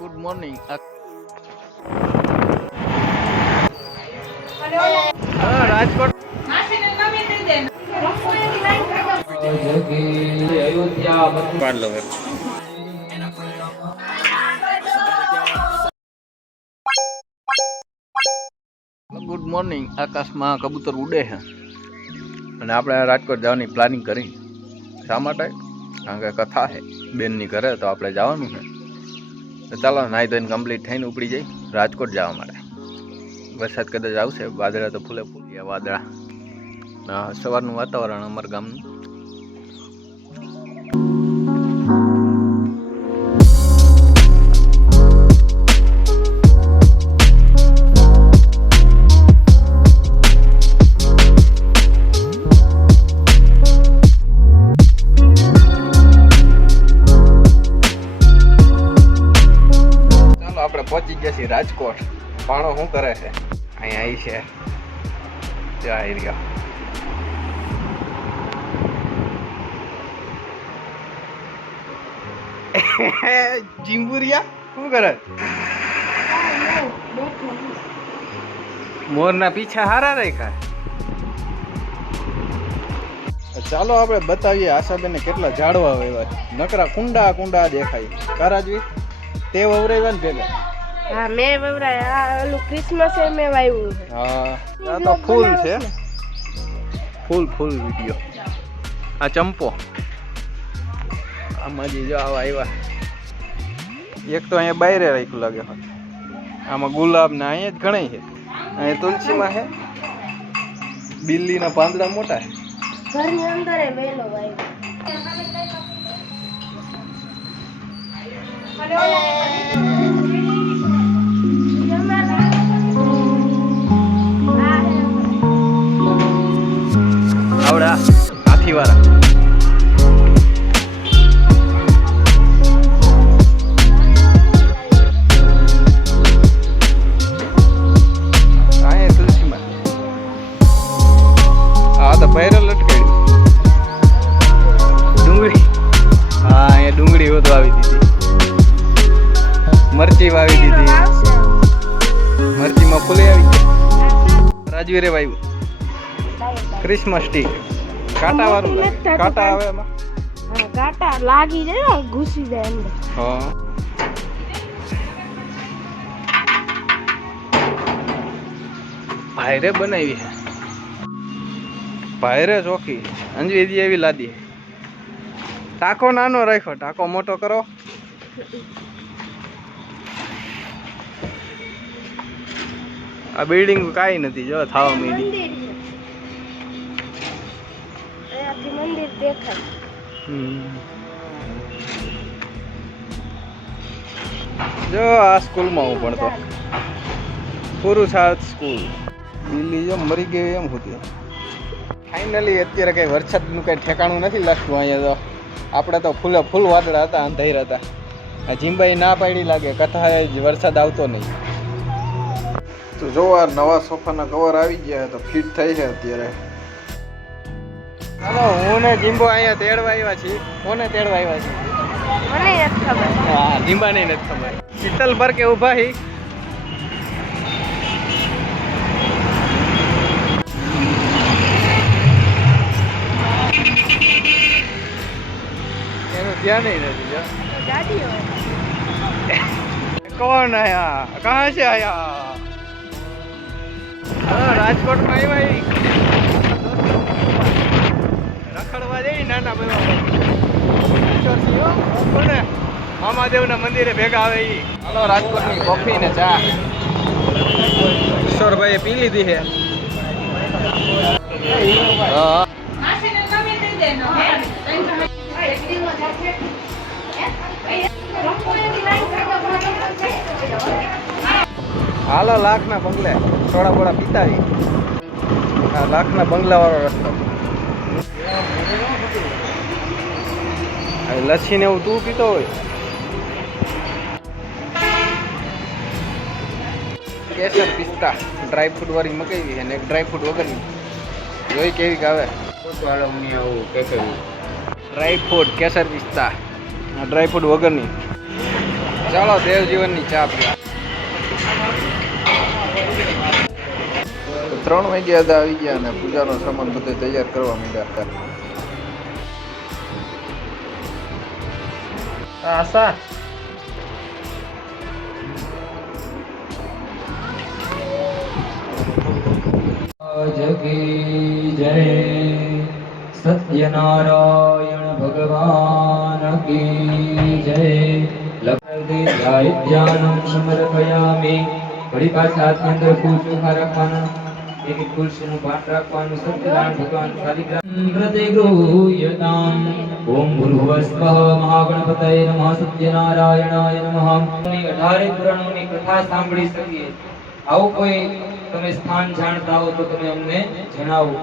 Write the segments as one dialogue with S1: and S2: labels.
S1: Good morning હા રાજકોટ. પાડ લો good morning આકાશમાં કબૂતર ઉડે છે. અને આપણે રાજકોટ જવાની પ્લાનિંગ કરી. શા માટે? કારણ કે કથા છે. બેનની ઘરે તો આપણે જવાનું છે. તો ચાલો નાહી ધોઈને કમ્પ્લીટ થઈને ઉપડી જઈ. રાજકોટ જવા માટે. વરસાદ કદાચ આવશે, વાદળા તો ફૂલે ફૂલ, વાદળા. સવારનું વાતાવરણ અમારા ગામનું. પાણો શું કરે છે? અહીંયા આવી છે. ત્યાં આવી રહ્યો મોરના પીછા હારા રાખ્યા. ચાલો આપણે બતાવીએ આશાબેન કેટલા ઝાડવા વાવ્યા. નકરા કુંડા કુંડા દેખાય. કારાજવી તે વવરાવ્યા ને ભેગા.
S2: હા મેં વવરાય આ ઓલું ક્રિસમસ એ મેં વાવ્યું છે.
S1: હા આ તો ફૂલ છે. ફૂલ ફૂલ વીડિયો. આ ચંપો. આમાં જે જો આવા આવ્યા એક તો અહીંયા બાયરે રાખ્યું લાગે આમાં ગુલાબ ને અહીંયા જ ઘણી છે. અહીંયા તુલસીમાં છે. બિલ્લીના પાંદડા મોટા છે.
S2: ઘરની અંદર એ વેલો વાવ્યો
S1: અહીંયા વાવી દીધી. મરચી વાવી દીધી. મરચીમાં ફૂલે આવી રાજવીરે વાવ્યું. ક્રિસમસ ટી કાંટા વાળું કાંટા આવે એમાં?
S2: કાંટા લાગી જાય ઘૂસી જાય અંદર
S1: હા. ભાઈરે બનાવી ભાઈરે ચોખી. અંજવી એવી લાદી ટાંકો નાનો રાખ્યો. ટાંકો મોટો કરો. આ બિલ્ડિંગ કાંઈ નથી જો થાવા મીડી.
S2: મંદિર દેખાય.
S1: જો આ સ્કૂલમાં હું ભણતો. પુરુષાર્થ સ્કૂલ. બિલ્લી જો મરી ગઈ એમ હતી. ફાઇનલી અત્યારે કઈ વરસાદનું કઈ ઠેકાણું નથી લાગતું અહીંયા તો. આપણે તો ફૂલે ફૂલ વાદળા હતા અંધાર હતા. આ જીંબાઈ ના પાડી લાગે કથા જ વરસાદ આવતો નહીં. તો જો આ નવા સોફાના કવર આવી ગયા તો ફિટ થઈ છે અત્યારે. હાલો હું ને જીમ્બો અહીંયા તેડવા આવ્યા છીએ. કોને તેડવા આવ્યા છીએ?
S2: મને નથી ખબર.
S1: હા જીમ્બાને નથી ખબર. શીતલ પર કે ઊભા હી? એનું ધ્યાન નથી જો
S2: ગાડીઓ
S1: कौन आया कहाँ से आया હા રાજકોટમાં આવ્યા ઈ. રખડવા જઈ નાના ભાઈ મામાદેવના મંદિરે ભેગા આવે ઈ હાલો રાજકોટની કોફી ને ચા કિશોરભાઈએ પી લીધી છે હા હાલો, લાખના બંગલે. થોડા બોડા પીતાવી. આ લાખના બંગલા વાળો રસ્તો. લસ્સી ને એવું તું પીતો હોય. કેસર પિસ્તા. ડ્રાય ફ્રૂટ વાળી મકાઈ છે ને ડ્રાય ફ્રૂટ વગરની. જોઈ કેવી આવે ડ્રાય ફ્રૂટ કેસર પિસ્તા. ડ્રાય ફ્રૂટ વગરની. ચાલો દેવજીવનની ચા પીવા. ત્રણ વાગ્યા હતા આવી ગયા અને પૂજાનો સામાન બધે તૈયાર કરવા માંડ્યા. હતા
S3: આશા જગી જય સત્યનારાયણ. ભગવાન કી જય લક્ષાધ્યાનમ સમર્પયામિ વળી પાછા અંદર ફૂલ ચોખા એક તુલસીનું પાઠ રાખવાનું સત્યનારાયણ ભગવાન શાલિગ્રામ વ્રતે ગૃહ્યતામ ઓમ ભૂર્ભુવસ્વઃ મહાગણપતય નમઃ સત્યનારાયણાય નમઃ 18 પુરાણોની કથા સાંભળી શકીએ આવું કોઈ તમે સ્થાન જાણતા હો તો તમે અમને જણાવો।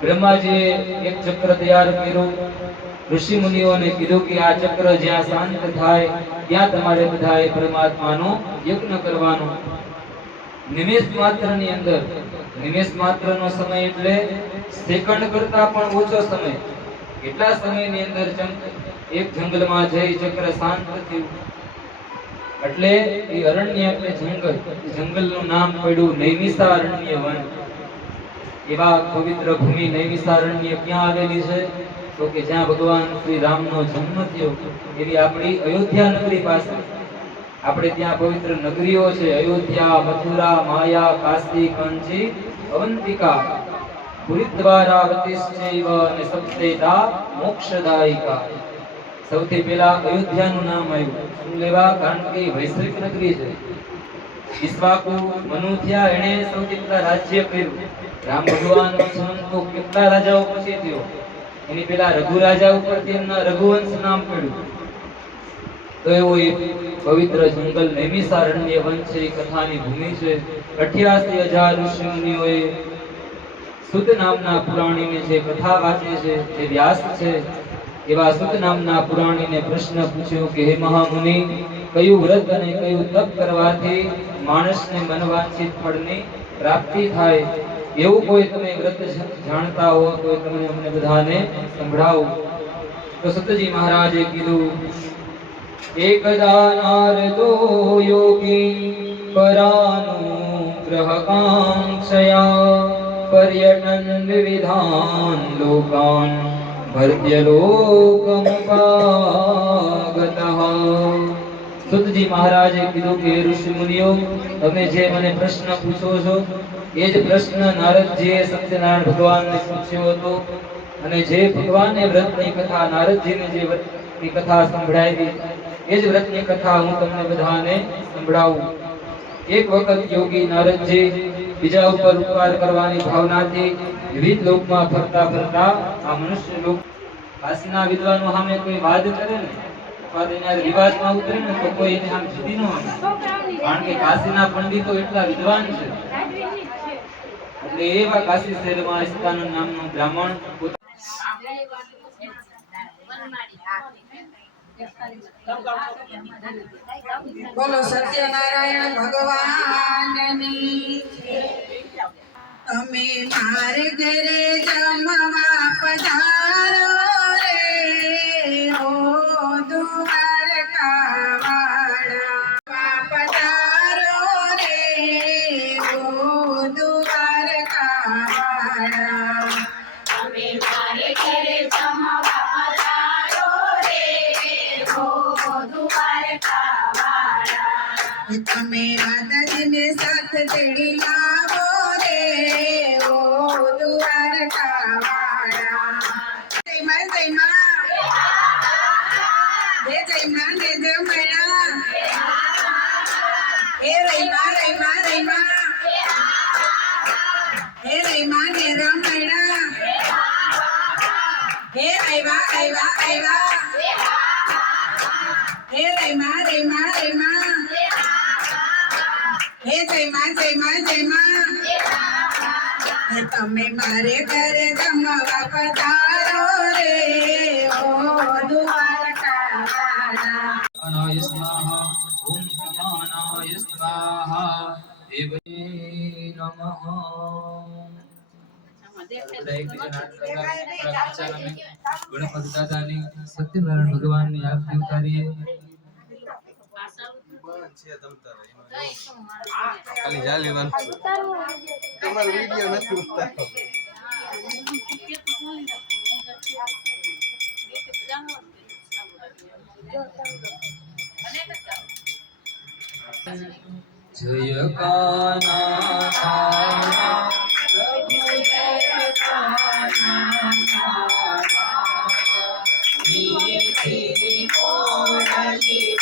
S3: બ્રહ્માજીએ એક ચક્ર તૈયાર કર્યું। ઋષિ મુનિઓને કીધું કે આ ચક્ર જ્યાં શાંત થાય, ત્યાં તમારે બધાએ પરમાત્માનો યજ્ઞ કરવાનો. નિમેષ માત્રની અંદર, નિમેષ માત્રનો સમય એટલે સેકન્ડ કરતા પણ ઓછો સમય. એટલા સમયની અંદર એક જંગલમાં જઈ ચક્ર શાંત થયું. એટલે એ અરણ્ય એટલે જંગલ. જંગલનું નામ પડ્યું નૈમિષારણ્ય વન એવા પવિત્ર ભૂમિ નૈમિષારણ્ય ક્યાં આવેલી છે? તો કે જ્યાં ભગવાન શ્રી રામનો જન્મ થયો, એવી આપણી અયોધ્યા નગરી પાસે. આપણે ત્યાં પવિત્ર નગરીઓ છે, અયોધ્યા, મથુરા, માયા, કાશી કંચી અવંતિકા પુરીદ્વારા વતિશ્ચૈવ અને સપ્તેતા મોક્ષદાયિકા. સૌથી પહેલા અયોધ્યાનું નામ આવ્યું. શું લેવા? કારણ કે વૈશ્વિક નગરી છે. ઈશ્વાકુ મનુ એણે સૌથી પહેલા રાજ્ય કર્યું. રામ ભગવાન કેટલા રાજાઓ પછી થયો? એની પેલા રઘુ રાજા ઉપરથી રઘુવંશ નામ પડ્યું. તો એવો એ પવિત્ર જંગલ નૈમિસારણ્ય વન છે એ કથાની ભૂમિ છે. અઠ્યાસી હજાર ઋષિ મુનિઓએ સુત નામના પુરાણીને જે કથા વાંચે છે, જે વ્યાસ છે, એવા સુત નામના પુરાણીને પ્રશ્ન પૂછ્યો કે, હે મહામુનિ, કયું વ્રત અને કયું તપ કરવાથી માણસને મનવાંછિત ફળની પ્રાપ્તિ થાય? એવું કોઈ તમે વ્રત જાણતા હો, તો તમે અમને બધાને સંભળાવો. તો સતજી મહારાજે કીધું એકદા નારદો યોગી પરાનુગ્રહકાંક્ષયા પર્યટન વિધાન લોકાન ભર્ત્ય લોકમુપાગતઃ સુતજી મહારાજે કીધું કે, ઋષિ મુનિઓ, તમે જે મને પ્રશ્ન પૂછો છો એ જ પ્રશ્ન નારદજીએ સત્યનારાયણ ભગવાનને પૂછ્યો હતો અને જે ભગવાને વ્રતની કથા, નારદજીને જે વ્રતની કથા સંભળાવી, એ જ વ્રતની કથા હું તમને બધાને સંભળાવું. એક વખત યોગી નારદજી બીજા ઉપર ઉપકાર કરવાની ભાવનાથી વિવિધ લોકમાં ફરતા ફરતા આ મનુષ્ય લોક કાશીના વિદ્વાનો સામે કોઈ વાદ કરે ને, અથવા તો એના વિવાદમાં ઉતરે ને, તો કોઈ એને આમ જીતી ન હોય કારણ કે કાશીના પંડિતો એટલા વિદ્વાન છે. એટલે એવા કાશી શહેરમાં સ્થાનન નામનો બ્રાહ્મણ
S4: બોલો સત્યનારાયણ ભગવાનની. તમે મારે ઘરે જમવા પધારો. તમે રાધાજીને સાથ તેડી લાવો રે, ઓ દ્વારકાવાળા. જય માં જય માં. જય જય માં જય જય મૈણા હે રે માં રે માં રે માં. હે રે માં ને રમૈણા હે આવ્યા આવ્યા આવ્યા હે રે માં રે માં રે માં. હે જય માં જય માં જય માં હે તમે મારે ઘરે જમવા પધારો રે. ઓ દ્વારકાવાળા
S3: સ્વાહા ઓમ સમાનાય સ્વાહા. દેવતે નમઃ. સત્યનારાયણ ભગવાનની આરતી ઉતારીએ
S5: ખાલી જાલીવાન તમારો વીડિયો નથી ઉતારતો
S3: જય કાના કાના પ્રભુ જય કાના કાના મીઠી મોરલી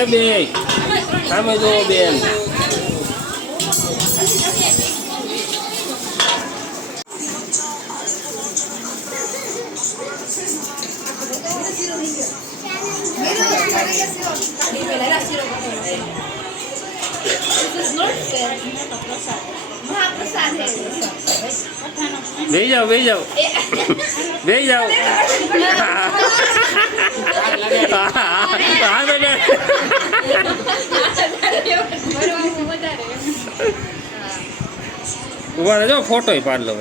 S6: એ બે સામે જો બેન. બેહી જાઓ બે જાઓ. બે જાઓ. હા બેટા. ઊભા રહેજો ફોટો પાડ લો